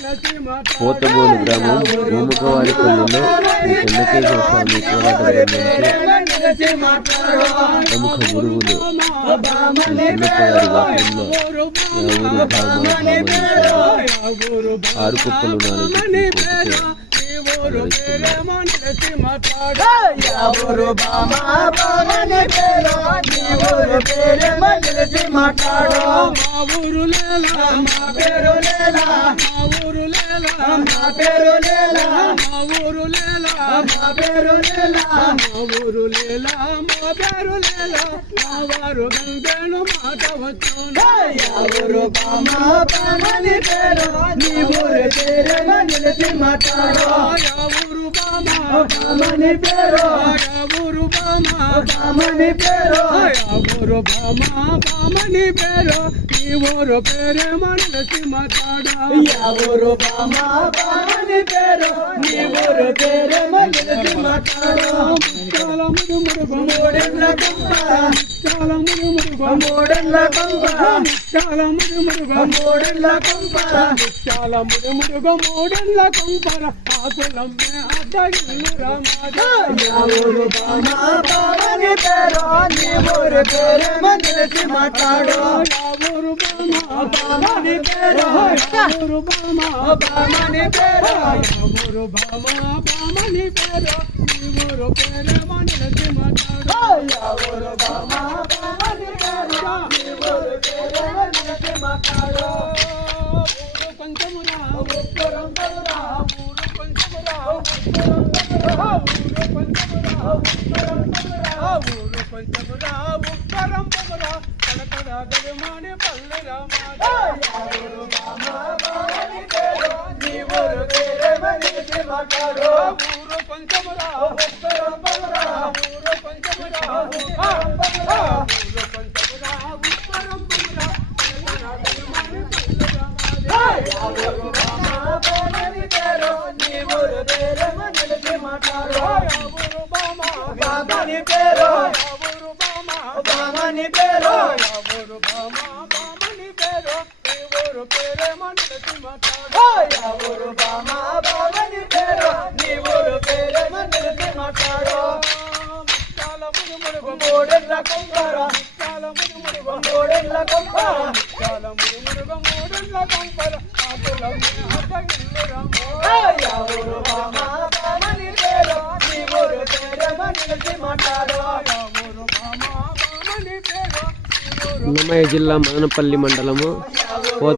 పోతబోలు గ్రామం భూముఖవారిపల్లిలో శ్రీ చెన్నకేశవ స్వామి కోలాట నుంచి ప్రముఖ గురువులు శ్రీ చిన్నప్పగారి వాక్యంలో ఆరు కుప్పలు పేరే మనసి మాట్లాడా ఎవరు బామా బామని పేరు నీ ఊరు పేరే మనసి మాట్లాడా చాలా ముడుముడు మూడెళ్ళ కొంప చాలా ముడుముడు మూడెళ్ళ కొంప చాలా ముడుముడు మూడెళ్ళ కొంప చాలా ముడుముడు మూడెళ్ళ కొంపర ఆకులమ్మే అడ్డగిల్లు రామాజా ఎవరు బామా బామని పేరు నీ ఊరు పేరే మనసి మాట్లాడా ఎవరు బామని పేరు ఎవరు బామని పేరు ఎవరు బామని పేరు ఎవరు పేరు మనసి మాట్లాడు ఎవరు బామని పేరు ఎవరు పేరు మనసి మాట్లాడు పంచమురా ఉత్తరంతమురా పంచమురా ఉత్తరంతమురా ఉత్తరంతమురా కనకడ గరుమాని పల్లె రామాజా ఎవరు బామని పేరు నీ ఊరు పేరే మనసి మాట్లాడు ఊరు పంచమురా ఉత్తరంతమురా ఊరు పంచమురా ఉత్తరంతమురా ఉత్తరంతమురా కనకడ గరుమాని పల్లె రామాజా ఎవరు బామని పేరు నీ ఊరు పేరే మనసి మాట్లాడు ఎవరు బామని పేరు ఎవరు బామని పేరు ఎవరు బామని పేరు ఎవరు పేరే మనసి మాట్లాడు ఎవరు బామని పేరు నీ ఊరు పేరే మనసి మాట్లాడు చాలా ముడుముడు మూడెళ్ళ కొంపర చాలా ముడుముడు మూడెళ్ళ కొంపర చాలా ముడుముడు మూడెళ్ళ కొంపర ఆకులమ్మే అడ్డగిల్లు రామాజా ఎవరు బామని పేరు నీ ఊరు పేరే మనసి మాట్లాడు ఎవరు బామని పేరు అన్నమయ్య జిల్లా మదనపల్లి మండలము